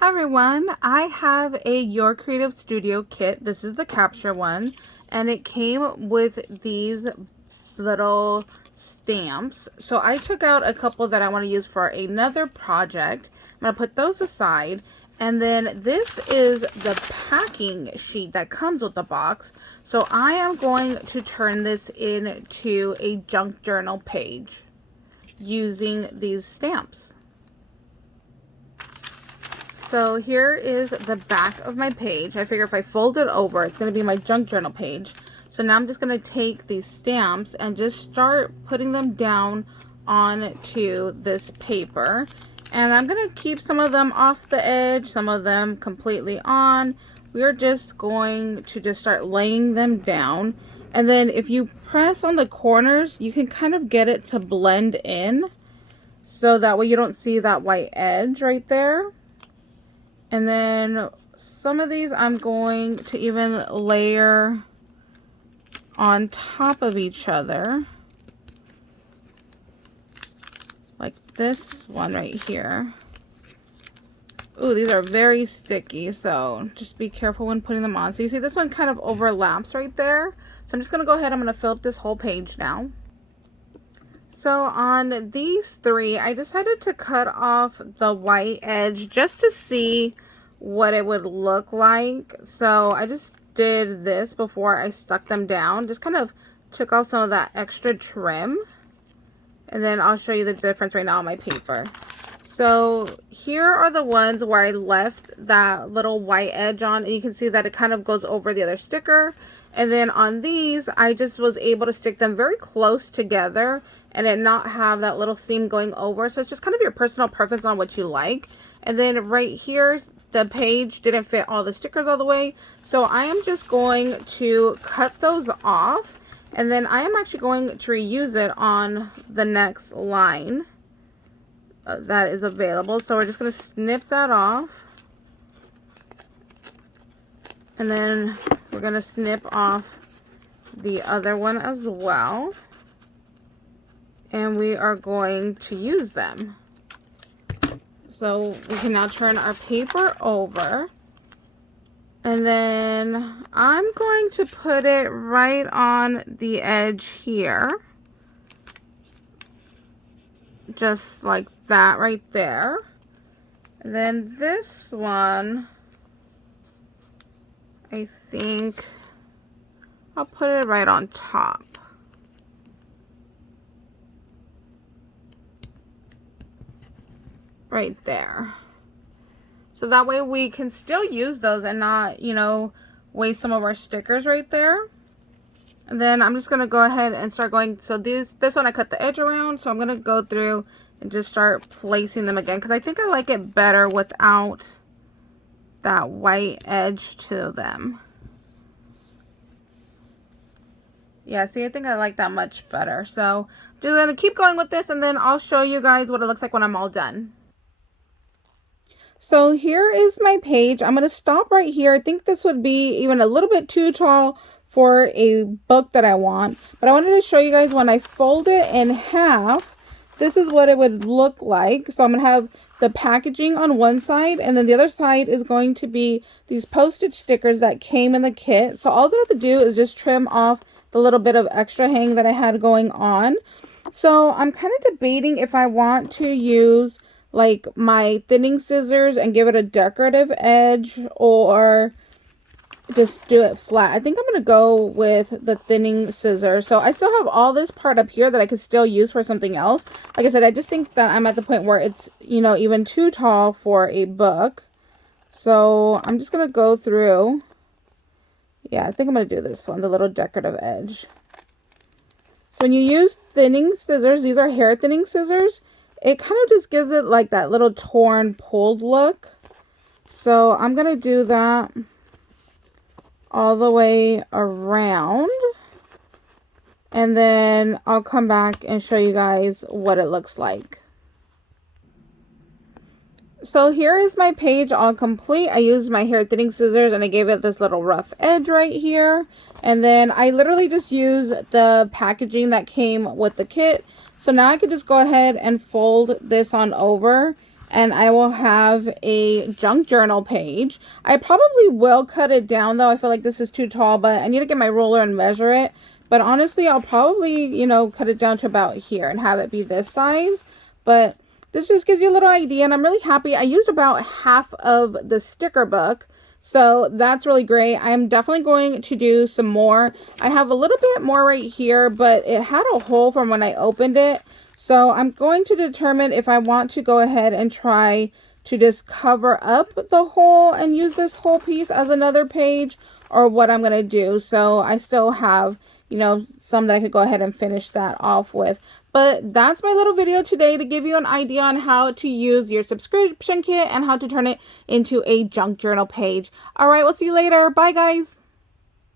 Hi everyone, I have a Your Creative Studio kit. This is the capture one, and it came with these little stamps. So I took out a couple that I want to use for another project. I'm going to put those aside. And then this is the packing sheet that comes with the box. So I am going to turn this into a junk journal page using these stamps. So here is the back of my page. I figure if I fold it over, it's going to be my junk journal page. So now I'm just going to take these stamps and just start putting them down onto this paper. And I'm going to keep some of them off the edge, some of them completely on. We're just going to just start laying them down. And then if you press on the corners, you can kind of get it to blend in. So that way you don't see that white edge right there. And then some of these I'm going to even layer on top of each other. Like this one right here. Ooh, these are very sticky, so just be careful when putting them on. So you see this one kind of overlaps right there. So I'm just going to go ahead, I'm going to fill up this whole page now. So on these three, I decided to cut off the white edge just to see what it would look like. So I just did this before I stuck them down. Just kind of took off some of that extra trim. And then I'll show you the difference right now on my paper. So here are the ones where I left that little white edge on. And you can see that it kind of goes over the other sticker. And then on these, I just was able to stick them very close together and it not have that little seam going over. So it's just kind of your personal preference on what you like. And then right here, the page didn't fit all the stickers all the way. So I am just going to cut those off. And then I am actually going to reuse it on the next line that is available. So we're just going to snip that off. And then we're going to snip off the other one as well. And we are going to use them. So we can now turn our paper over. And then I'm going to put it right on the edge here. Just like that right there. And then this one, I think I'll put it right on top. Right there. So that way we can still use those and not, you know, waste some of our stickers right there. And then I'm just going to go ahead and start going. So this one I cut the edge around. So I'm going to go through and just start placing them again. Because I think I like it better without that white edge to them. Yeah, see, I think I like that much better. So I'm just going to keep going with this. And then I'll show you guys what it looks like when I'm all done. So here is my page. I'm going to stop right here. I think this would be even a little bit too tall for a book that I want. But I wanted to show you guys when I fold it in half, this is what it would look like. So I'm going to have the packaging on one side, and then the other side is going to be these postage stickers that came in the kit. So all I have to do is just trim off the little bit of extra hang that I had going on. So I'm kind of debating if I want to use like my thinning scissors and give it a decorative edge or just do it flat. I think I'm going to go with the thinning scissors. So I still have all this part up here that I could still use for something else. Like I said, I just think that I'm at the point where it's, you know, even too tall for a book. So I'm just going to go through. Yeah, I think I'm going to do this one, the little decorative edge. So when you use thinning scissors, these are hair thinning scissors, it kind of just gives it like that little torn, pulled look. So I'm going to do that all the way around. And then I'll come back and show you guys what it looks like. So here is my page all complete. I used my hair thinning scissors and I gave it this little rough edge right here. And then I literally just used the packaging that came with the kit. So now I could just go ahead and fold this on over and I will have a junk journal page. I probably will cut it down though. I feel like this is too tall, but I need to get my ruler and measure it. But honestly, I'll probably, you know, cut it down to about here and have it be this size. But this just gives you a little idea, and I'm really happy. I used about half of the sticker book, so that's really great. I'm definitely going to do some more. I have a little bit more right here, but it had a hole from when I opened it. So I'm going to determine if I want to go ahead and try to just cover up the hole and use this whole piece as another page, or what I'm going to do. So I still have, you know, some that I could go ahead and finish that off with. But that's my little video today to give you an idea on how to use your subscription kit and how to turn it into a junk journal page. All right, we'll see you later. Bye, guys.